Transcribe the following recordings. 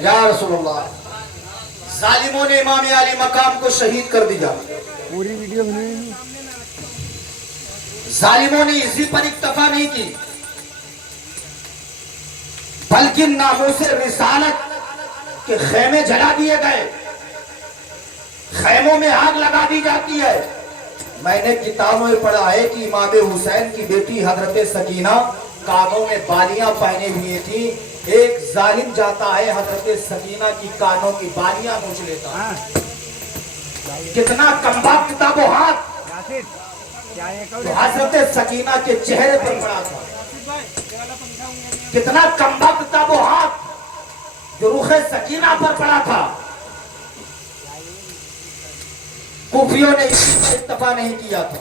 یا رسول اللہ، ظالموں نے امام علی مقام کو شہید کر دیا. پوری ویڈیو بنائی. ظالموں نے اسی پر اکتفا نہیں کی بلکہ ناموس رسالت کے خیمے جلا دیے گئے، خیموں میں آگ لگا دی جاتی ہے. میں نے کتابوں میں پڑھا ہے کہ امام حسین کی بیٹی حضرت سکینہ کانوں میں بالیاں پہنے ہوئی تھی. ایک ظالم جاتا ہے حضرت سکینہ کی کانوں کی بالیاں نوچ لیتا ہے. کتنا کمبخت تھا وہ ہاتھ تو حضرت سکینہ کے چہرے پر پڑا تھا. کتنا کمبخت تھا وہ ہاتھ جو رخ سکینہ پر پڑا تھا. کوفیوں نے اسی پر اتفاق نہیں کیا تھا.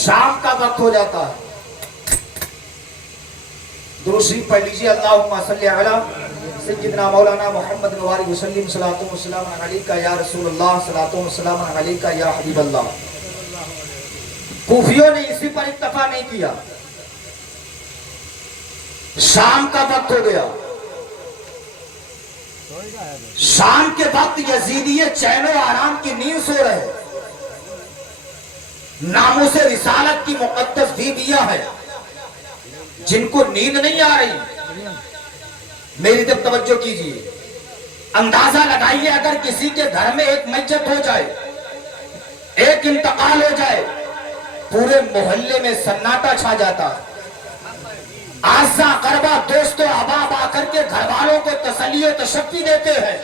شام کا وقت ہو جاتا ہے. درود شریف پڑھ لیجیے. اللہم صلی علی سیدنا مولانا محمد وآلہ وسلم صلاۃ و سلام علیک یا رسول اللہ صلاۃ و سلام علیک یا حبیب اللہ. کوفیوں نے اسی پر اتفاق نہیں کیا. شام کا وقت ہو گیا. شام کے وقت یزیدی چین و آرام کی نیند سو رہے. ناموس رسالت کی مقدس بیویاں ہیں جن کو نیند نہیں آ رہی. میری طرف توجہ کیجیے. اندازہ لگائیے اگر کسی کے گھر میں ایک میت ہو جائے، ایک انتقال ہو جائے، پورے محلے میں سناٹا چھا جاتا ہے. آسا قربا دوست و احباب آ کر کے گھر والوں کو تسلی و تشفی دیتے ہیں،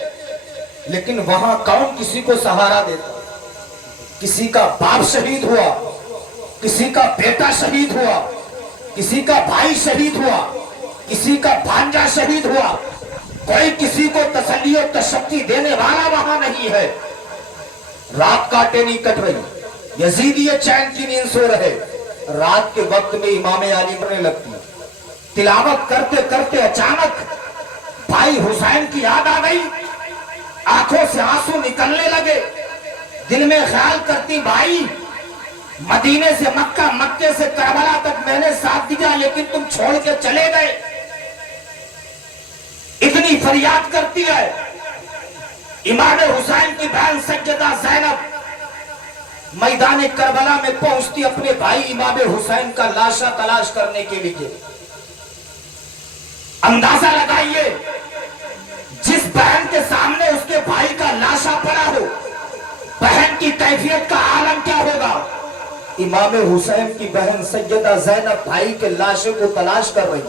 لیکن وہاں کون کسی کو سہارا دیتا؟ کسی کا باپ شہید ہوا، کسی کا بیٹا شہید ہوا، کسی کا بھائی شہید ہوا، کسی کا بھانجا شہید ہوا، کوئی کسی کو تسلی و تشفی دینے والا وہاں نہیں ہے. رات کاٹے نہیں کٹ رہی. یزیدی چین کی نیند سو رہے. رات کے وقت میں امام علی پڑھنے لگتی. تلاوت کرتے کرتے اچانک بھائی حسین کی یاد آ گئی. آنکھوں سے آنسو نکلنے لگے. دل میں خیال کرتی بھائی مدینے سے مکہ، مکے سے کربلا تک میں نے ساتھ دیا لیکن تم چھوڑ کے چلے گئے. اتنی فریاد کرتی ہے. امام حسین کی بہن سیدہ زینب میدان کربلا میں پہنچتی اپنے بھائی امام حسین کا لاشا تلاش کرنے کے لیے. اندازہ لگائیے جس بہن کے سامنے اس کے بھائی کا لاشا پڑا ہو، بہن کی کیفیت کا عالم کیا ہوگا. امام حسین کی بہن سیدہ زینب بھائی کے لاشے کو تلاش کر رہی.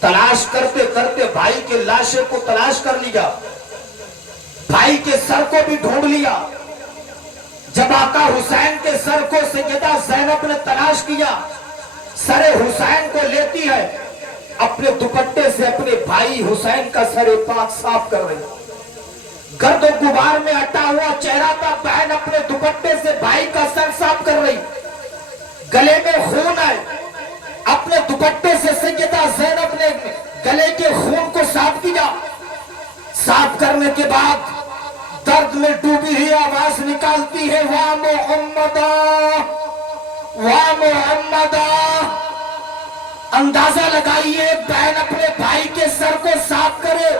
تلاش کرتے کرتے بھائی کے لاشے کو تلاش کر لیا. بھائی کے سر کو بھی ڈھونڈ لیا. جب آقا حسین کے سر کو سیدہ زینب نے تلاش کیا، سر حسین کو لیتی ہے، اپنے دوپٹے سے اپنے بھائی حسین کا سر پاک صاف کر رہی. گرد و غبار میں اٹا ہوا چہرہ تھا. بہن اپنے دوپٹے سے بھائی کا سر صاف کر رہی. گلے میں خون ہے. اپنے دوپٹے سے سیدہ زینب نے گلے کے خون کو صاف کیا. صاف کرنے کے بعد درد میں ڈوبی ہوئی آواز نکالتی ہے، وا محمدا وا محمدا. اندازہ لگائیے بہن اپنے بھائی کے سر کو صاف کرے،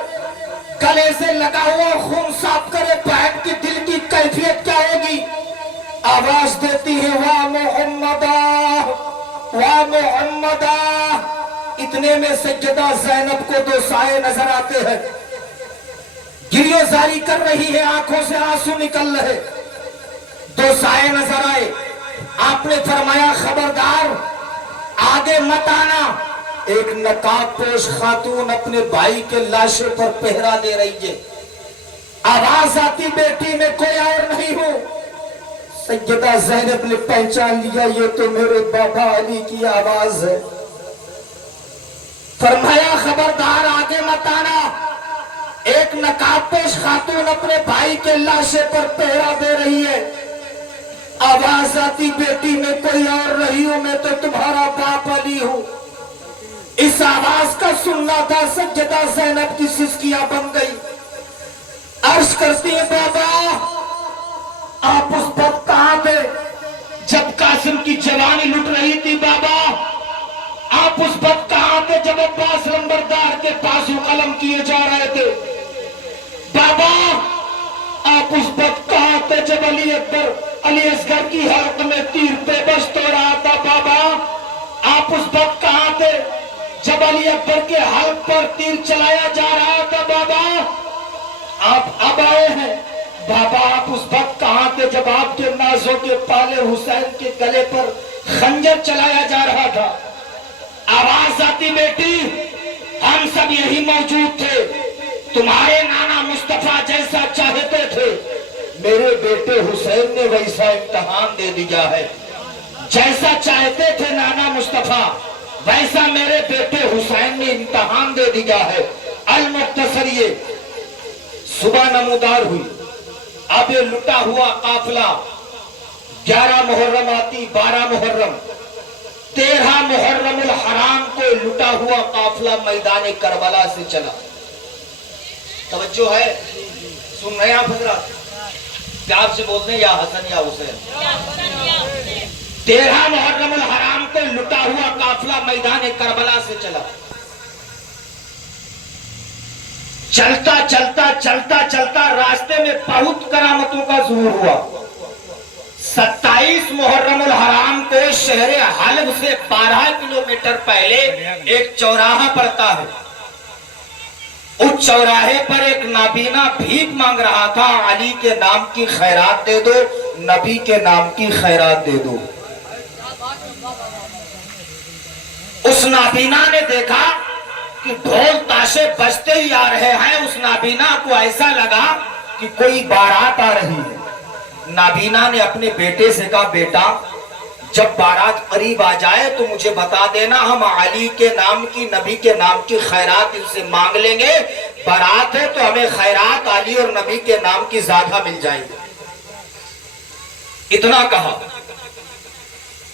گلے سے لگا ہوا خون صاف کرے، بہن کی دل کی کیفیت کیا ہوگی. آواز دیتی ہے وا محمدا وا محمدا. اتنے میں سیدہ زینب کو دو سائے نظر آتے ہیں. گریو زاری کر رہی ہے، آنکھوں سے آنسو نکل رہے. دو سائے نظر آئے. آپ نے فرمایا خبردار آگے مت آنا. ایک نقاب پوش خاتون اپنے بھائی کے لاشے پر پہرا دے رہی ہے. آواز آتی بیٹی میں کوئی اور نہیں ہوں. سیدہ زینب نے پہچان لیا یہ تو میرے بابا علی کی آواز ہے. فرمایا خبردار آگے مت آنا. ایک نقاب پوش خاتون اپنے بھائی کے لاشے پر پہرا دے رہی ہے. آواز آتی بیٹی میں کوئی اور نہیں ہوں، میں تو تمہارا باپ علی ہوں. اس آواز کا سننا تھا سیدہ زینب کی سسکیاں بن گئی. عرض کرتی ہے بابا آپ اس وقت کہاں تھے جب قاسم کی جوانی لٹ رہی تھی؟ بابا آپ اس وقت کہاں تھے جب عباس لمبردار کے پاس وہ قلم کیے جا رہے تھے؟ بابا آپ اس وقت کہاں تھے جب علی اکبر علی اصغر کی حلق میں تیر پہ بست ہو رہا تھا؟ بابا آپ اس وقت کہاں تھے جب علی اکبر کے حلق پر تیر چلایا جا رہا تھا؟ بابا آپ اب آئے ہیں۔ بابا آپ اس وقت کہاں تھے جب آپ کے نازوں کے پالے حسین کے گلے پر خنجر چلایا جا رہا تھا؟ آواز آتی بیٹی ہم سب یہی موجود تھے، تمہارے نانا مصطفیٰ جیسا چاہتے تھے میرے بیٹے حسین نے ویسا امتحان دے دیا ہے، جیسا چاہتے تھے نانا مصطفیٰ ویسا میرے بیٹے حسین نے امتحان دے دیا ہے۔ المختصر یہ صبح نمودار ہوئی، اب یہ لٹا ہوا قافلہ 11 محرم آتی، 12 محرم 13 محرم الحرام کو لٹا ہوا قافلہ میدان کربلا سے چلا۔ توجہ ہے؟ سن رہے ہیں آپ حضرات؟ پیار سے بولتے ہیں یا حسن یا حسین؟ 13 محرم الحرام کو لٹا ہوا قافلہ میدان کربلا سے چلا۔ چلتا چلتا چلتا چلتا راستے میں بہت کرامتوں کا ظہور ہوا۔ 27 محرم الحرام کو شہر حلب سے 12 کلومیٹر پہلے ایک چوراہا پڑتا ہے، اس چوراہے پر ایک نابینا بھیک مانگ رہا تھا، علی کے نام کی خیرات دے دو، نبی کے نام کی خیرات دے دو۔ اس نابینا نے دیکھا کہ ڈھول تاشے بجتے ہی آ رہے ہیں، اس نابینا کو ایسا لگا کہ کوئی بارات آ رہی ہے۔ نابینا نے اپنے بیٹے سے کہا بیٹا جب بارات قریب آ جائے تو مجھے بتا دینا، ہم علی کے نام کی نبی کے نام کی خیرات ان سے مانگ لیں گے، بارات ہے تو ہمیں خیرات علی اور نبی کے نام کی زیادہ مل جائیں گے۔ اتنا کہا،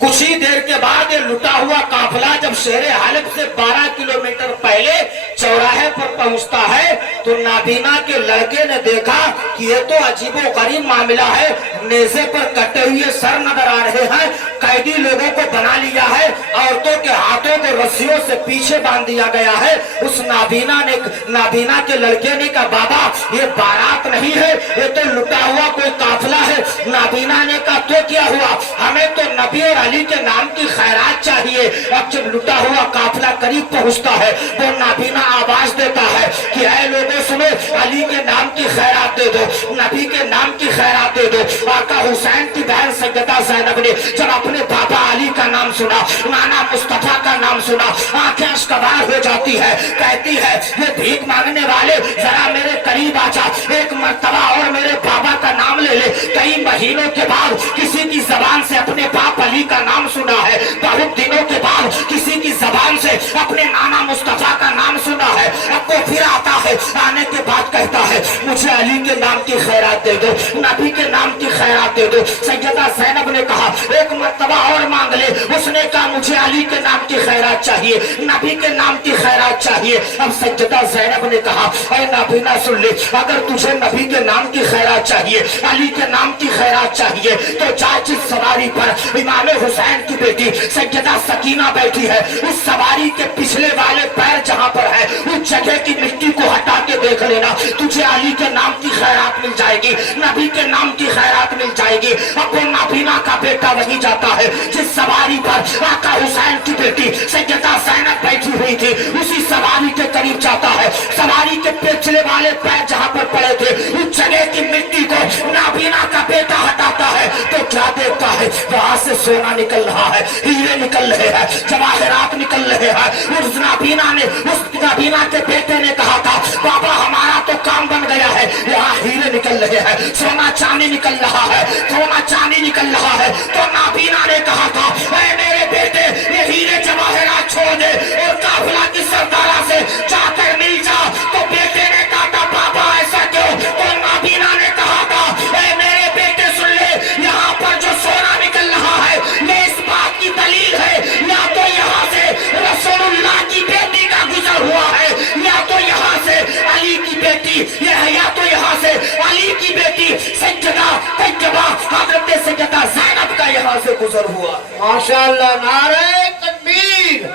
کچھ ہی دیر کے بعد یہ لٹا ہوا قافلہ جب شہر حلب سے 12 کلومیٹر پہلے چوراہے پر پہنچتا ہے تو نابینا کے لڑکے نے دیکھا کہ یہ تو عجیب و غریب معاملہ ہے، نیزے پر کٹے ہوئے سر نظر آ رہے ہیں، قیدی لوگوں کو بنا لیا ہے، عورتوں کے ہاتھوں کو رسیوں سے پیچھے باندھ دیا گیا ہے۔ اس نابینا کے لڑکے نے کہا بابا یہ بارات نہیں ہے، یہ تو لٹا ہوا کوئی قافلہ ہے۔ نابینا نے کہا تو کیا ہوا، ہمیں تو نبی اور علی کے نام کی خیرات چاہیے۔ اب جب لٹا ہوا قافلہ قریب پہنچتا ہے وہ نابینا آواز دیتا ہے کہ اے لوگوں سنو، علی کے نام کی خیرات دے دو، نبی کے نام کی خیرات دے دو۔ آقا حسین کی بہن سیدہ زینب نے جب اپنے بابا علی کا نام سنا، نانا مصطفیٰ کا نام سنا، آنکھیں اشکبار ہو جاتی ہے، کہتی ہے یہ بھیک مانگنے والے ذرا میرے قریب آ جا، ایک مرتبہ اور میرے بابا کا نام لے لے۔ کئی مہینوں کے بعد کسی کی زبان سے اپنے باپ علی کا نام سنا ہے، بہت دنوں کے بعد کسی کی زبان سے اپنے نانا مصطفیٰ کا نام سنا ہے، اب وہ پھر آتا ہے، آنے کے بعد کہتا ہے مجھے علی کے نام کی خیرات دے دو، نبی کے نام کی خیرات دے دو۔ سیدہ زینب نے کہا ایک مرتبہ اور مانگ لے، اس نے کہا مجھے علی کے نام کی خیرات چاہیے، نبی کے نام کی خیرات چاہیے۔ اب سیدہ زینب نے کہا اے نابینا سن لے، اگر تجھے نبی کے نام کی خیرات چاہیے، علی کے نام کی خیرات چاہیے تو جا جس سواری پر امام حسین کی بیٹی سیدہ سکینہ بیٹھی ہے، اس سواری کے پچھلے والے پیر جہاں پر ہے اس جگہ کی مٹی کو ہٹا کے دیکھ لینا، تجھے علی کے نام کی خیرات مل جائے گی، نبی کے نام کی خیرات مل جائے گی۔ اب وہ نابینا کا بیٹا وہی جاتا ہے جس سواری پر آقا حسین کی بیٹی سیدہ زینب بیٹھی ہوئی تھی، اسی سواری کے قریب جاتا ہے، سواری کے پچھلے والے پیر جہاں پر پڑے تھے اس جگہ کی مٹی کو نابینا کا بیٹا ہٹاتا ہے تو کیا دیکھتا ہے، وہاں سے سونا نکل رہا ہے، ہیرے نکل رہے ہیں، جواہرات نکل رہے ہیں۔ اس نابینا کے بیٹے نے کہا تھا بابا ہمارا تو کام بن گیا ہے، یہاں ہیرے نکل رہے ہیں، سونا چاندی نکل رہا ہے، سونا چاندی نکل رہا ہے۔ تو نابینا نے کہا تھا اے میرے بیٹے یہ ہیرے جواہرات چھوڑ دے اور قافلہ کی سردارہ سے جا کر مل جا۔ تو بیٹے نے کہا تھا بابا ایسا کیوں؟ تو نابینا نے کہا تھا اے میرے بیٹے سن لے، یہاں پر جو سونا نکل رہا ہے یہ اس بات کی دلیل ہے یا تو یہاں سے رسول اللہ کی بیٹی کا گزر ہوا ہے یا تو یہاں سے علی کی بیٹی یا تو یہاں سے علی کی بیٹی سیدہ طیبہ حضرت سیدہ زینب کا یہاں سے گزر ہوا۔ ماشاءاللہ، نعرہ تکبیر۔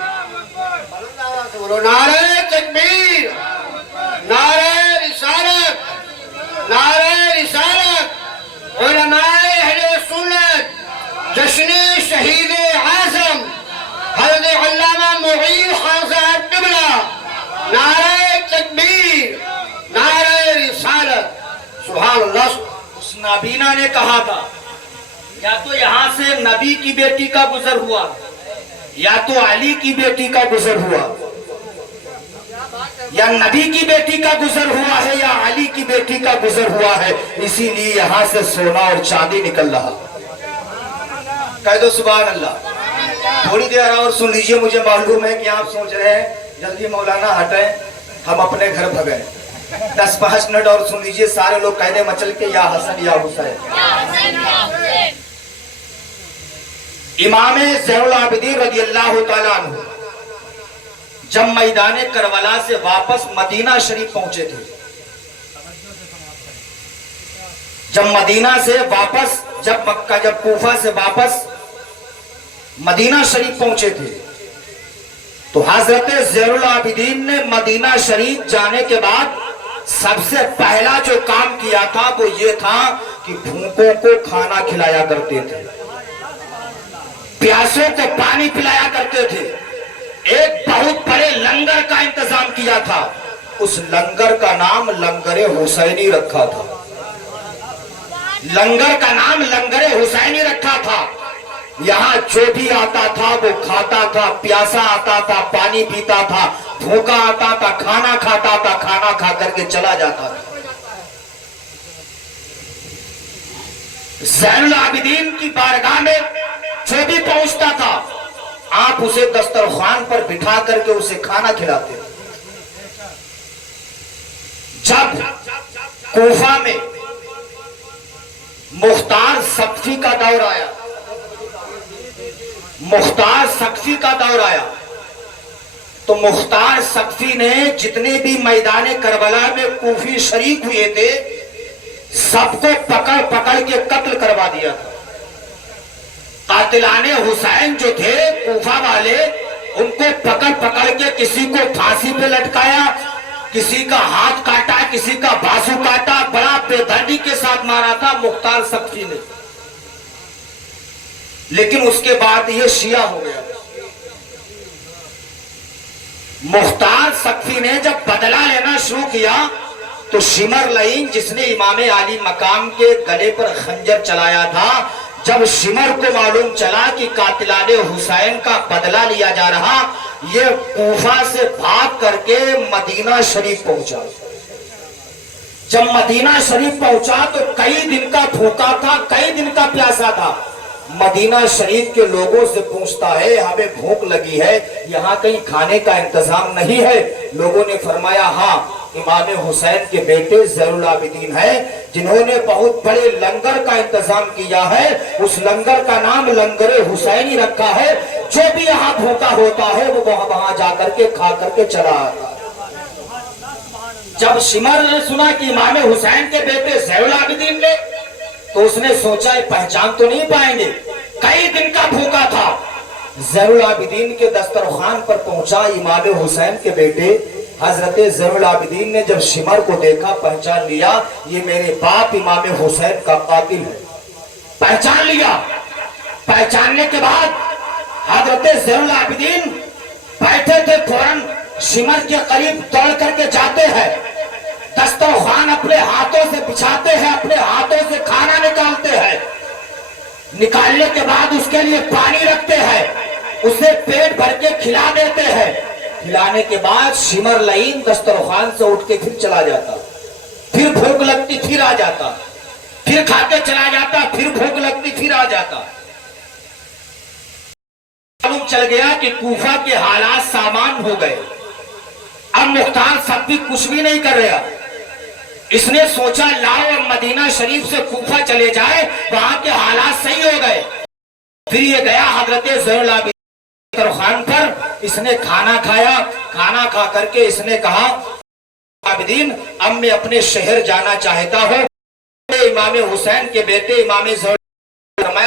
بولو نعرہ تکبیر، نعرہ رسالت، نعرہ رسالت، علماء اہل سنت، جشن شہید اعظم حضرت علامہ معین خان صاحب قبلہ، نعرہ تکبیر، نعرہ رسالت، سبحان اللہ۔ اس نابینا نے کہا تھا یا تو یہاں سے نبی کی بیٹی کا گزر ہوا یا تو علی کی بیٹی کا گزر ہوا، یا نبی کی بیٹی کا گزر ہوا ہے یا علی کی بیٹی کا گزر ہوا ہے، اسی لیے یہاں سے سونا اور چاندی نکل رہا۔ کہہ دو سبحان اللہ۔ تھوڑی دیر اور سن لیجئے، مجھے معلوم ہے کہ آپ سوچ رہے ہیں جلدی مولانا ہٹیں ہم اپنے گھر بھگیں۔ 10-5 منٹ اور سن لیجئے، سارے لوگ کہہ دیں مچل کے یا حسن یا حسین۔ امام زین العابدین رضی اللہ تعالیٰ عنہ جب میدان کربلا سے واپس مدینہ شریف پہنچے تھے، جب مدینہ سے واپس، جب مکہ، جب کوفہ سے واپس مدینہ شریف پہنچے تھے، تو حضرت زین العابدین نے مدینہ شریف جانے کے بعد سب سے پہلا جو کام کیا تھا وہ یہ تھا کہ بھوکوں کو کھانا کھلایا کرتے تھے، پیاسوں کو پانی پلایا کرتے تھے، ایک بہت بڑے لنگر کا انتظام کیا تھا، اس لنگر کا نام لنگر حسینی رکھا تھا، لنگر کا نام لنگر حسینی رکھا تھا۔ یہاں جو بھی آتا تھا وہ کھاتا تھا، پیاسا آتا تھا پانی پیتا تھا، بھوکا آتا تھا کھانا کھاتا تھا، کھانا کھا کر کے چلا جاتا تھا۔ زین العابدین کی بارگاہ میں جو بھی پہنچتا تھا آپ اسے دسترخوان پر بٹھا کر کے اسے کھانا کھلاتے تھے۔ جب کوفہ میں مختار سقفی کا دور آیا، مختار سقفی کا دور آیا تو مختار سقفی نے جتنے بھی میدان کربلا میں کوفی شریک ہوئے تھے سب کو پکڑ پکڑ کے قتل کروا دیا تھا۔ قاتلان حسین جو تھے کوفہ والے، ان کو پکڑ پکڑ کے کسی کو پھانسی پہ لٹکایا، کسی کا ہاتھ کاٹا، کسی کا بازو کاٹا، بڑا بے دردی کے ساتھ مارا تھا مختار سقفی نے۔ لیکن اس کے بعد یہ شیعہ ہو گیا۔ مختار سقفی نے جب بدلہ لینا شروع کیا تو شمر لعین جس نے امام علی مقام کے گلے پر خنجر چلایا تھا، جب شمر کو معلوم چلا کہ قاتلان حسین کا بدلہ لیا جا رہا، یہ کوفہ سے بھاگ کر کے مدینہ شریف پہنچا۔ جب مدینہ شریف پہنچا تو کئی دن کا بھوکا تھا، کئی دن کا پیاسا تھا۔ مدینہ شریف کے لوگوں سے پوچھتا ہے ہمیں بھوک لگی ہے، یہاں کہیں کھانے کا انتظام نہیں ہے؟ لوگوں نے فرمایا ہاں، امام حسین کے بیٹے زین العابدین ہیں جنہوں نے بہت بڑے لنگر کا انتظام کیا ہے، اس لنگر کا نام لنگر حسینی رکھا ہے، جو بھی یہاں بھوکا ہوتا ہے وہ وہاں جا کر کے کھا کر کے چلا آتا۔ جب شمر نے سنا کہ امام حسین کے بیٹے زین العابدین نے، تو اس نے سوچا پہچان تو نہیں پائیں گے، کئی دن کا بھوکا تھا۔ زین العابدین کے دسترخوان پر پہنچا امام حسین کے بیٹے، حضرت زین العابدین نے جب شمر کو دیکھا پہچان لیا یہ میرے باپ امام حسین کا قاتل ہے، پہچان لیا۔ پہچاننے کے بعد حضرت زین العابدین بیٹھے تھے، فوراً شمر کے قریب دوڑ کر کے جاتے ہیں، دسترخوان اپنے ہاتھوں سے بچھاتے ہیں، اپنے ہاتھوں سے کھانا نکالتے ہیں، نکالنے کے بعد اس کے لیے پانی رکھتے ہیں، اسے پیٹ بھر کے کھلا دیتے ہیں۔ کھلانے کے بعد شمر لعین دسترخوان سے اٹھ کے پھر چلا جاتا، پھر بھوک لگتی پھر آ جاتا، پھر کھا کے چلا جاتا، پھر بھوک لگتی پھر آ جاتا۔ معلوم چل گیا کہ کوفہ کے حالات سامان ہو گئے، اب مختار سقفی کچھ بھی نہیں کر رہا۔ اس نے سوچا لاؤ مدینہ شریف سے کوفہ چلے جائے، وہاں کے حالات صحیح ہو گئے۔ پھر یہ گیا حضرت زین العابدین دسترخوان پر، اس نے کھانا کھایا، کھانا کھا کر کے اس نے کہا عابدین اب میں اپنے شہر جانا چاہتا ہوں۔ امام حسین کے بیٹے امام زین